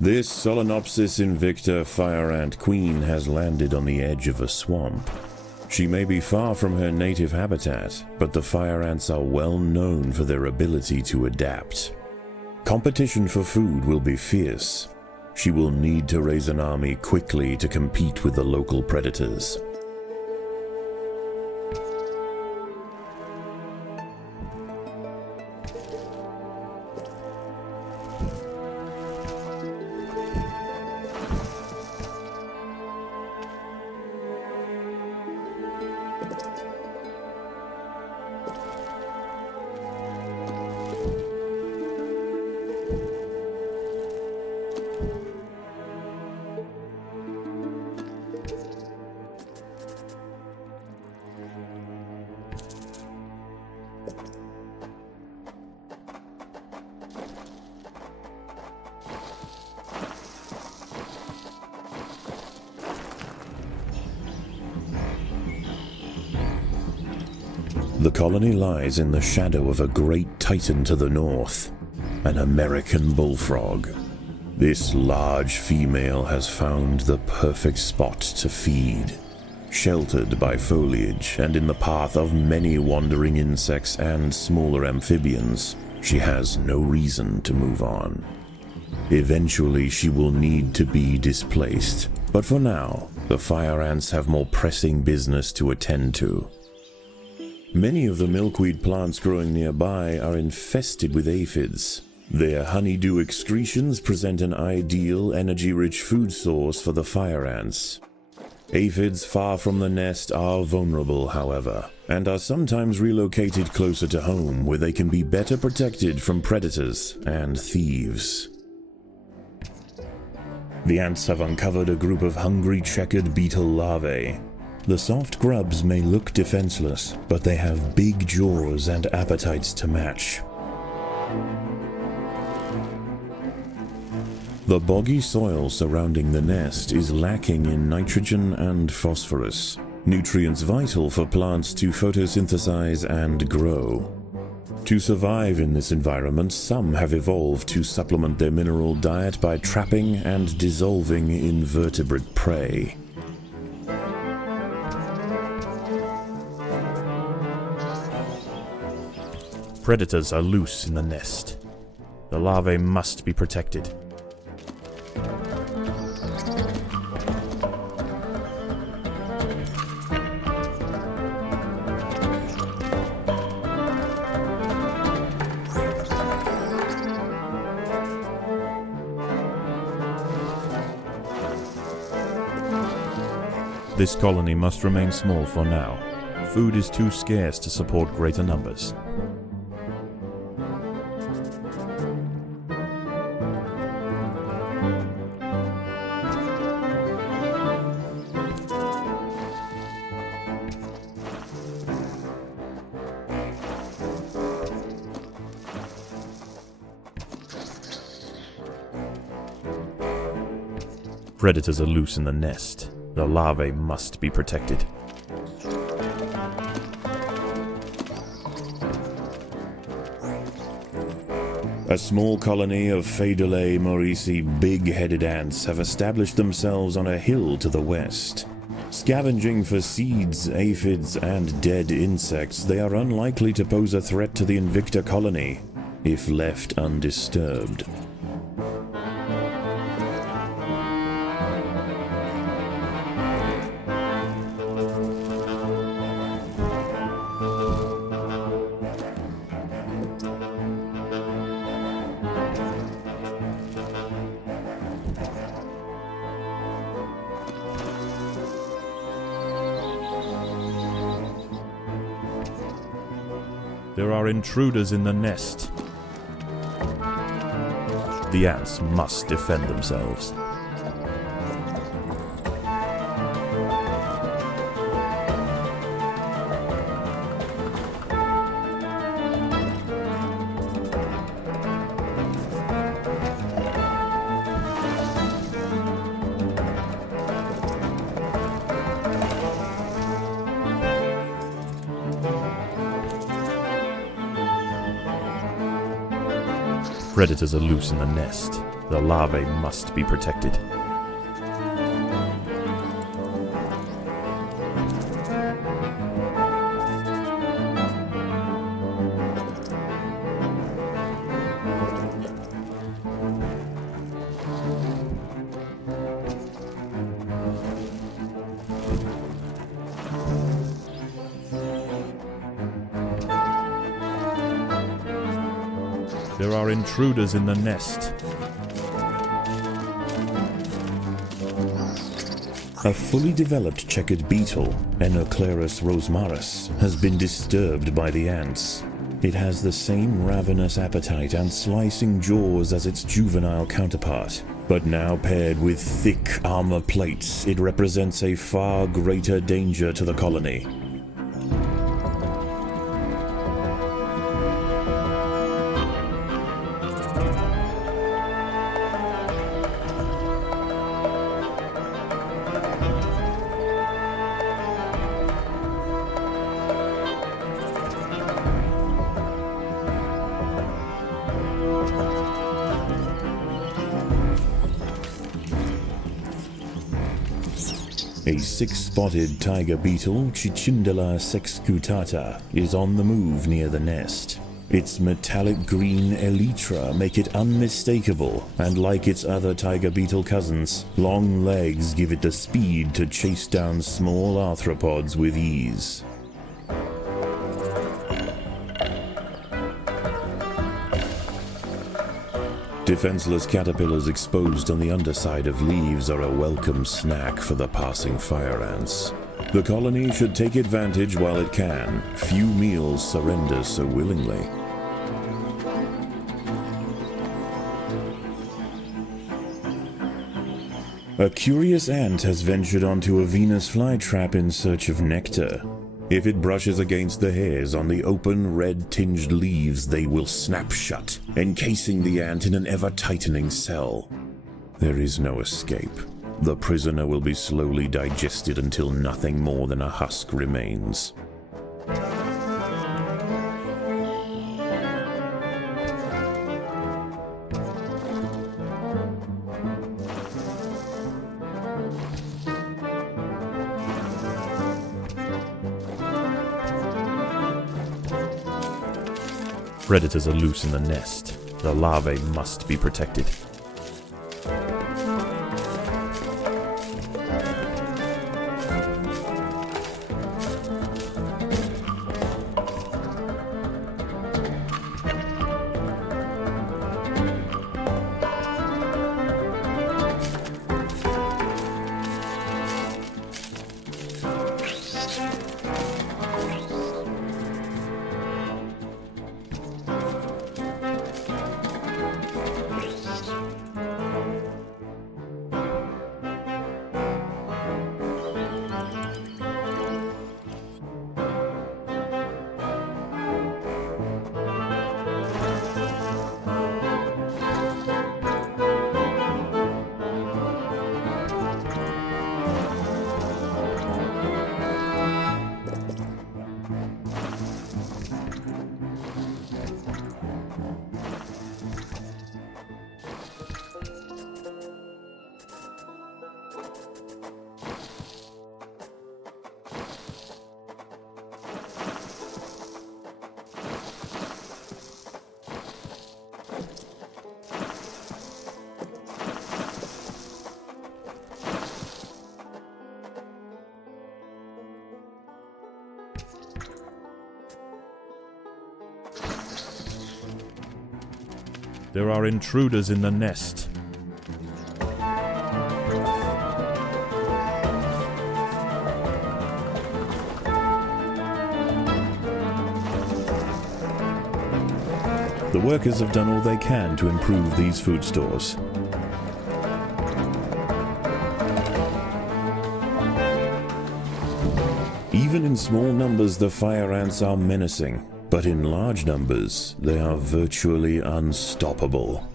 This Solenopsis invicta fire ant queen has landed on the edge of a swamp. She may be far from her native habitat, but the fire ants are well known for their ability to adapt. Competition for food will be fierce. She will need to raise an army quickly to compete with the local predators. The colony lies in the shadow of a great titan to the north, an American bullfrog. This large female has found the perfect spot to feed. Sheltered by foliage and in the path of many wandering insects and smaller amphibians, she has no reason to move on. Eventually she will need to be displaced, but for now, the fire ants have more pressing business to attend to. Many of the milkweed plants growing nearby are infested with aphids. Their honeydew excretions present an ideal, energy-rich food source for the fire ants. Aphids far from the nest are vulnerable, however, and are sometimes relocated closer to home where they can be better protected from predators and thieves. The ants have uncovered a group of hungry checkered beetle larvae. The soft grubs may look defenseless, but they have big jaws and appetites to match. The boggy soil surrounding the nest is lacking in nitrogen and phosphorus, nutrients vital for plants to photosynthesize and grow. To survive in this environment, some have evolved to supplement their mineral diet by trapping and dissolving invertebrate prey. Predators are loose in the nest. The larvae must be protected. This colony must remain small for now. Food is too scarce to support greater numbers. Predators are loose in the nest. The larvae must be protected. A small colony of Phaedulae maurici big-headed ants have established themselves on a hill to the west. Scavenging for seeds, aphids, and dead insects, they are unlikely to pose a threat to the Invicta colony, if left undisturbed. There are intruders in the nest. The ants must defend themselves. Predators are loose in the nest. The larvae must be protected. There are intruders in the nest. A fully developed checkered beetle, Enoclerus rosmarus, has been disturbed by the ants. It has the same ravenous appetite and slicing jaws as its juvenile counterpart, but now paired with thick armor plates, it represents a far greater danger to the colony. A six-spotted tiger beetle, Cicindela sexcutata, is on the move near the nest. Its metallic green elytra make it unmistakable, and like its other tiger beetle cousins, long legs give it the speed to chase down small arthropods with ease. Defenseless caterpillars exposed on the underside of leaves are a welcome snack for the passing fire ants. The colony should take advantage while it can. Few meals surrender so willingly. A curious ant has ventured onto a Venus flytrap in search of nectar. If it brushes against the hairs on the open, red-tinged leaves, they will snap shut, encasing the ant in an ever-tightening cell. There is no escape. The prisoner will be slowly digested until nothing more than a husk remains. Predators are loose in the nest. The larvae must be protected. There are intruders in the nest. The workers have done all they can to improve these food stores. Even in small numbers, the fire ants are menacing, but in large numbers, they are virtually unstoppable.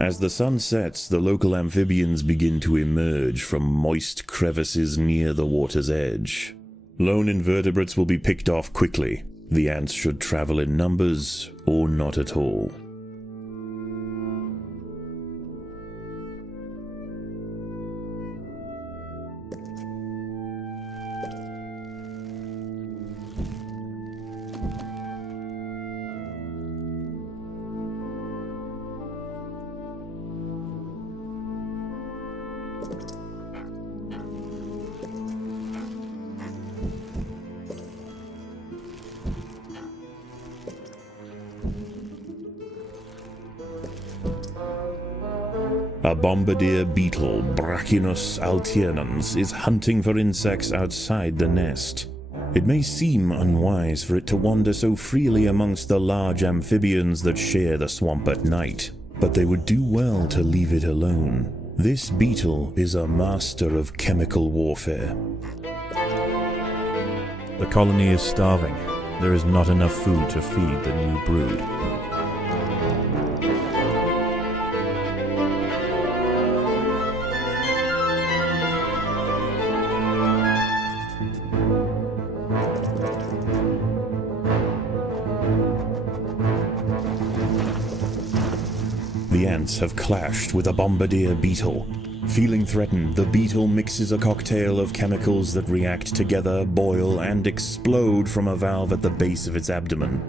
As the sun sets, the local amphibians begin to emerge from moist crevices near the water's edge. Lone invertebrates will be picked off quickly. The ants should travel in numbers or not at all. A bombardier beetle, Brachinus alternans, is hunting for insects outside the nest. It may seem unwise for it to wander so freely amongst the large amphibians that share the swamp at night, but they would do well to leave it alone. This beetle is a master of chemical warfare. The colony is starving. There is not enough food to feed the new brood. The ants have clashed with a bombardier beetle. Feeling threatened, the beetle mixes a cocktail of chemicals that react together, boil, and explode from a valve at the base of its abdomen.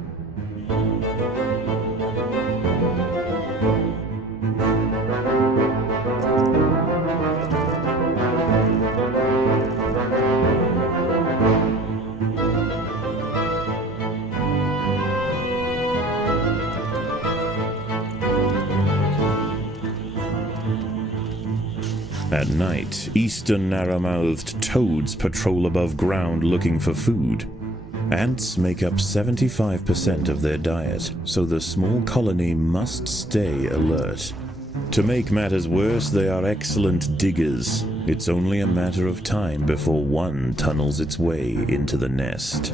At night, eastern narrow-mouthed toads patrol above ground looking for food. Ants make up 75% of their diet, so the small colony must stay alert. To make matters worse, they are excellent diggers. It's only a matter of time before one tunnels its way into the nest.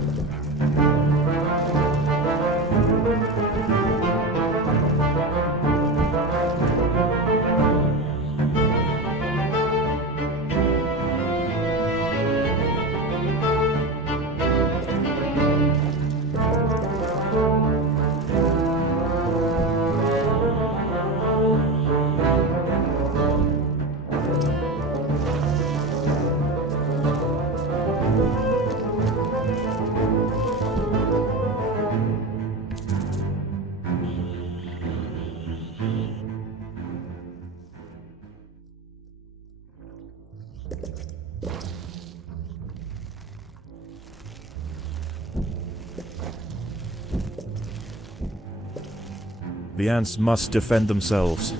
The ants must defend themselves.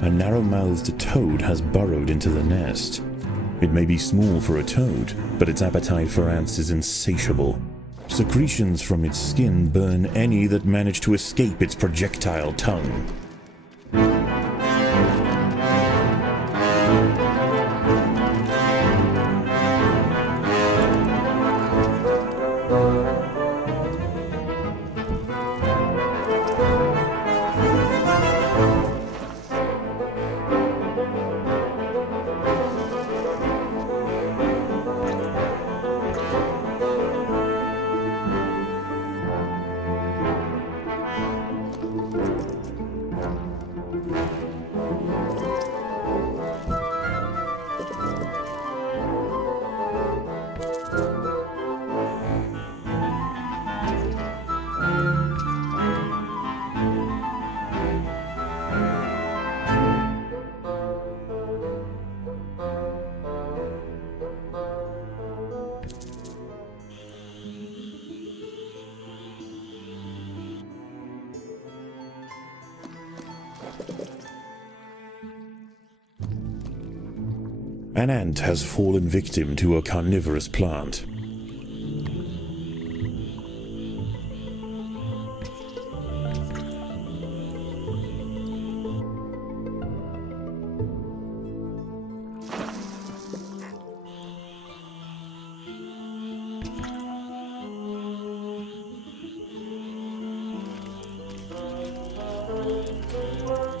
A narrow-mouthed toad has burrowed into the nest. It may be small for a toad, but its appetite for ants is insatiable. Secretions from its skin burn any that manage to escape its projectile tongue. An ant has fallen victim to a carnivorous plant.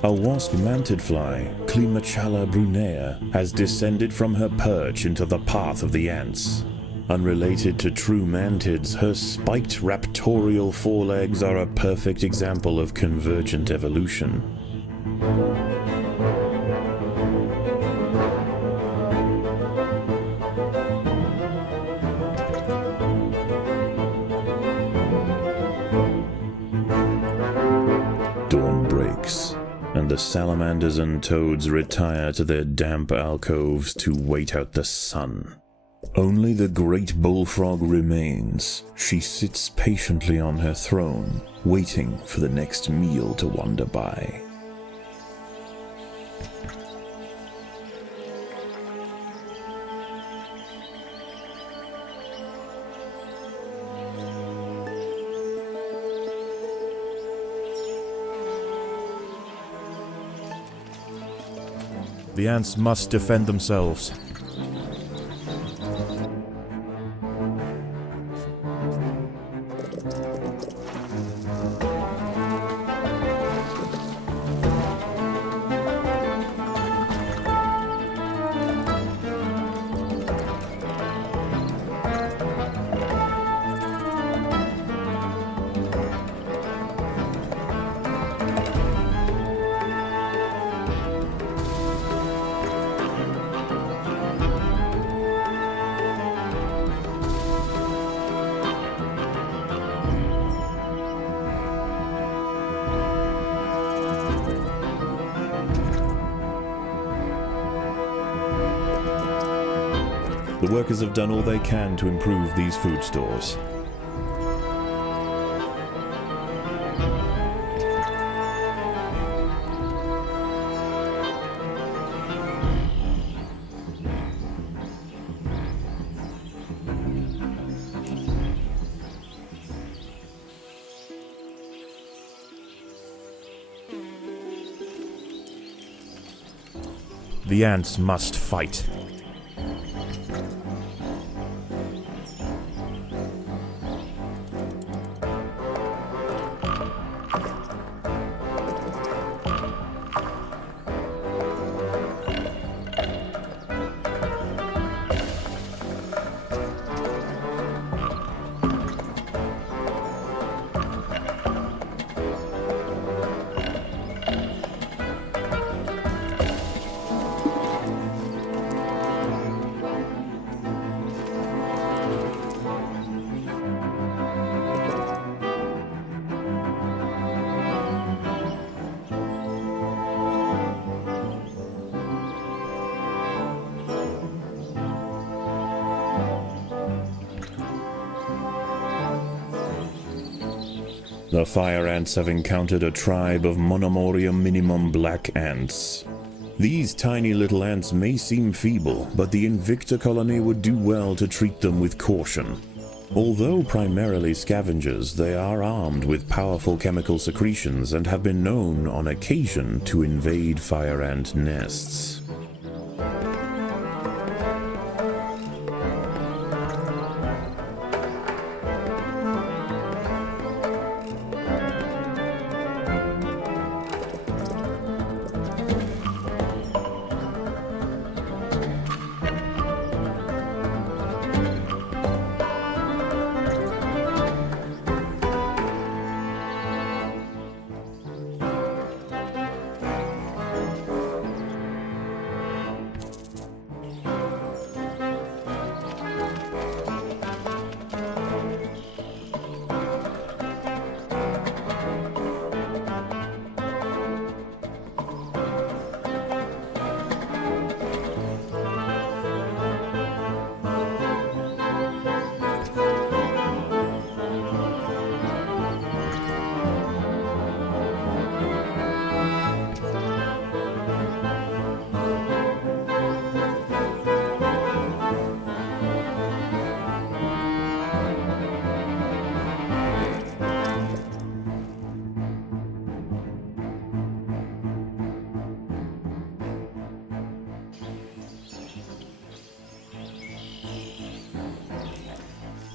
A wasp-mantid fly, Climachala brunea, has descended from her perch into the path of the ants. Unrelated to true mantids, her spiked raptorial forelegs are a perfect example of convergent evolution. Dawn breaks, and the salamanders and toads retire to their damp alcoves to wait out the sun. Only the great bullfrog remains. She sits patiently on her throne, waiting for the next meal to wander by. The ants must defend themselves. The workers have done all they can to improve these food stores. The ants must fight. The fire ants have encountered a tribe of Monomorium minimum black ants. These tiny little ants may seem feeble, but the Invicta colony would do well to treat them with caution. Although primarily scavengers, they are armed with powerful chemical secretions and have been known on occasion to invade fire ant nests.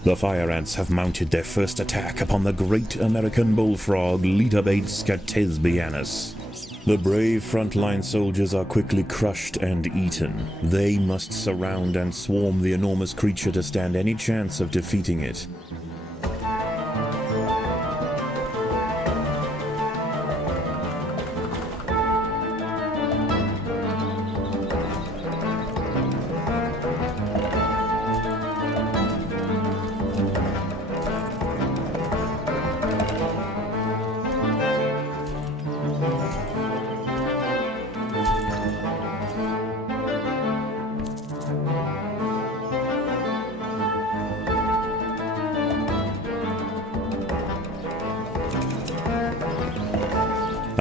The fire ants have mounted their first attack upon the great American bullfrog, Litabates scatesbianus. The brave frontline soldiers are quickly crushed and eaten. They must surround and swarm the enormous creature to stand any chance of defeating it.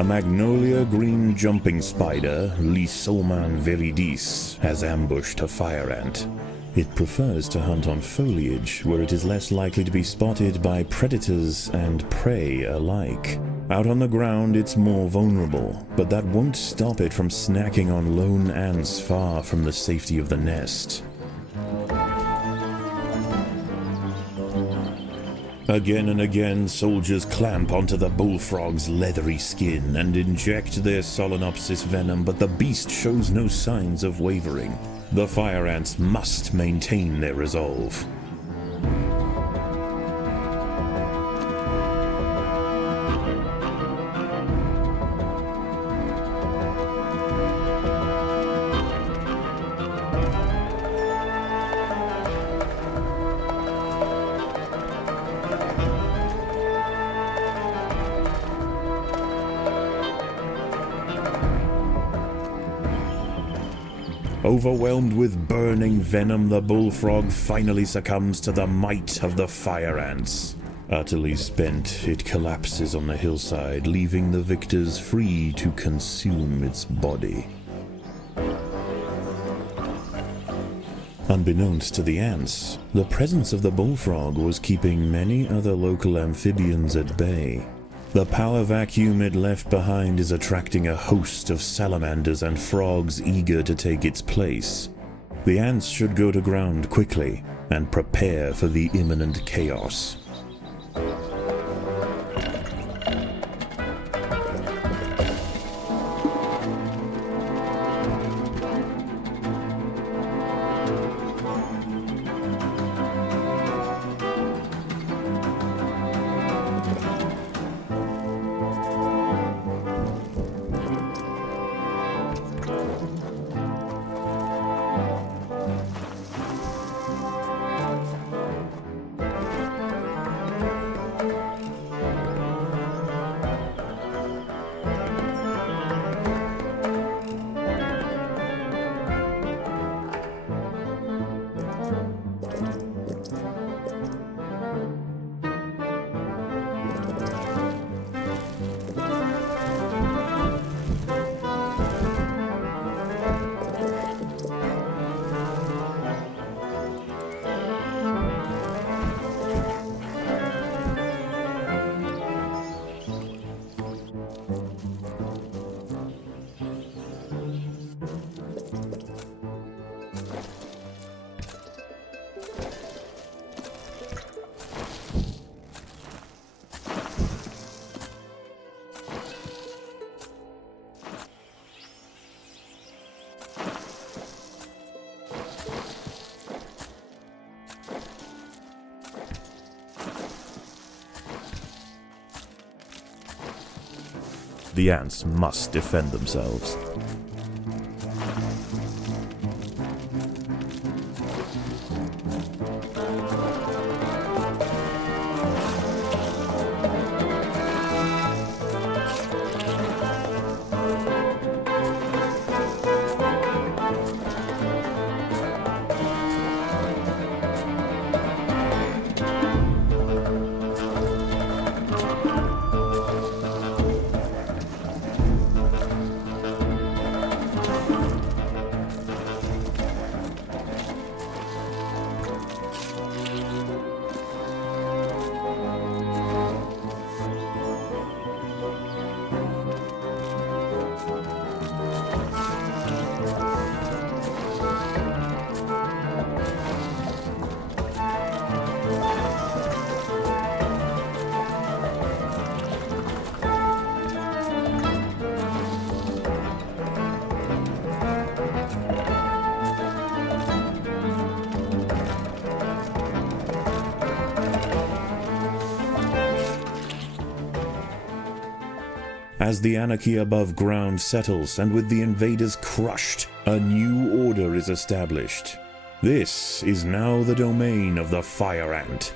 A magnolia green jumping spider, Lysoman viridis, has ambushed a fire ant. It prefers to hunt on foliage, where it is less likely to be spotted by predators and prey alike. Out on the ground it's more vulnerable, but that won't stop it from snacking on lone ants far from the safety of the nest. Again and again, soldiers clamp onto the bullfrog's leathery skin and inject their Solenopsis venom, but the beast shows no signs of wavering. The fire ants must maintain their resolve. Overwhelmed with burning venom, the bullfrog finally succumbs to the might of the fire ants. Utterly spent, it collapses on the hillside, leaving the victors free to consume its body. Unbeknownst to the ants, the presence of the bullfrog was keeping many other local amphibians at bay. The power vacuum it left behind is attracting a host of salamanders and frogs eager to take its place. The ants should go to ground quickly and prepare for the imminent chaos. The ants must defend themselves. As the anarchy above ground settles and with the invaders crushed, a new order is established. This is now the domain of the fire ant.